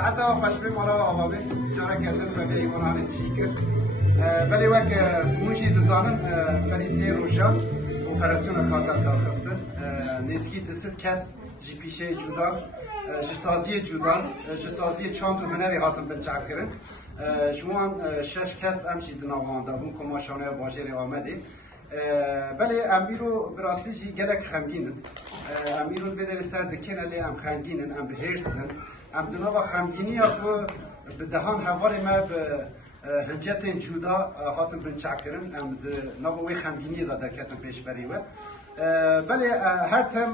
ساعتها خوش بیم مالا آوابه جارا کردن و به ایوانان تشیکر ولی وقت موجی دزانن فریسی روژا اپراسیون کارت داخستن نسکی دست کس جی پیشه جودان جسازی جودان جسازی چند هنری هاتن بلچک کردن جوان شش کس امشی دنوان دابون که ماشانه باجری آمده بله امیرو براستی جی گلک خمگینن امیرون بدر سر دکن علی ام خمگینن ام بهرسن ام دنوا خمگینی اپو بدهان حوار ما به هنجت جودا هاتم بنچکرن ام دنوا خمگینی دا درکتن پیش بریوه بله هر تم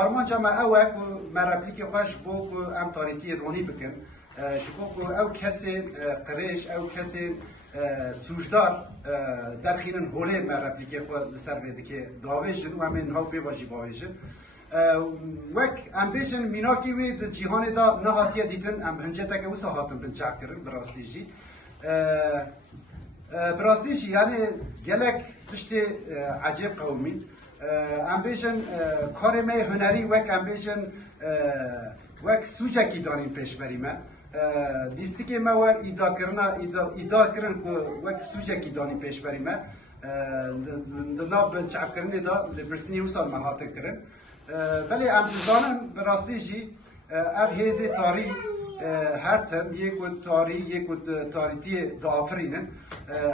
آرمان جمع اوک مرپلیک خوش بو ام تاریتی رونی بکن شبو او کسی قریش او کسی سوجدار در خینن هوله مرپلیک خود سر بده که داویشن و همین ها بیواجی باویشن وک ام بیشن میناکی وی د جهان دا نهاتیه دیدن ام هنجتا که وسا هاتن بنچاک کرن براستیجی براستیجی یعنی گلک تشت عجیب قومی ام بیشن کار می هنری وک ام بیشن وک سوچه کی داریم پیش بریمه لیستی که ما و ایدا کردن وقت سوژه کی دانی پیش بریمه دنبال چاپ کردن دا لبرسنی وصل مهاتن کردن ولی امروزان براستی جی اب هزی تاری هر تم یک تاریتی دافرینن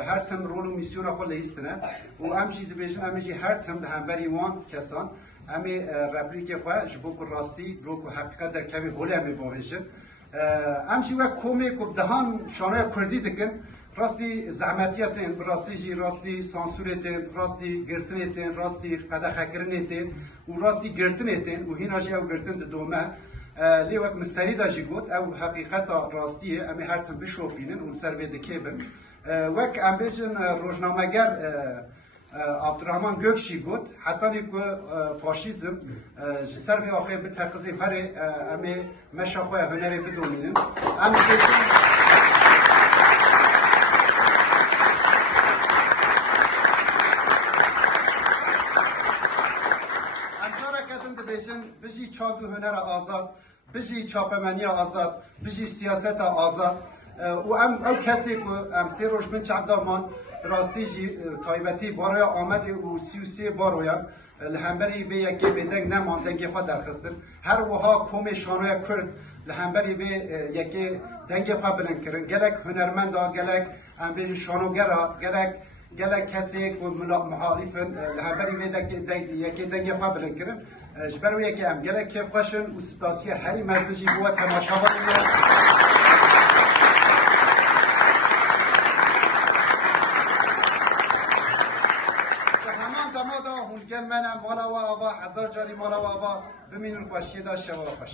هر تم رول و میسیون خود لیستنه و امشی دبیجن امشی هر تم همبری وان کسان امی رپلیک خواه جبوک راستی بروک حقیقت در کمی هوله امی باویشن امشی و کومی که دهان شانه کردی دکن راستی زحمتیاتین راستی جی راستی سانسورتین راستی گرتنیتین راستی قدخه کرنیتین و راستی گرتنیتین و هینا جی او گرتن دومه لی وقت مسری دا جی گوت او حقیقت راستیه امی هر تن بشوپینن و سر بده کبن وقت ام بیشن روزنامه‌گر عبدالرحمن گوکشی گوت حتی نیکو فاشیزم جسر به آخه به تقضی هر امی مشاخوی هنری بدومینن ام بیشن امجارا کتن بیشن بجی چاپ هنر آزاد بجی چاپمنی آزاد بجی سیاست آزاد و ام کسی که ام سی روش من چاپ دامان راستی جی تایبتی بارای آمده و 33 بارویان لهمبری وی یکی بدنگ نمان دنگی خود درخستن هر وها کوم شانوی کرد لهمبری وی یکی دنگی خود بلند کرن گلک هنرمند ها گلک ام بیش شانوگر ها گلک کسی که محالیفن لهمبری وی یکی دنگی خود بلند کرن جبروی یکی ام گلک که خوشن و سپاسی هری مسیجی بوا تماشاوات گل منم مالا و آوا 1000 جاری مالا و آوا بمینون خوشی دا شوا خوش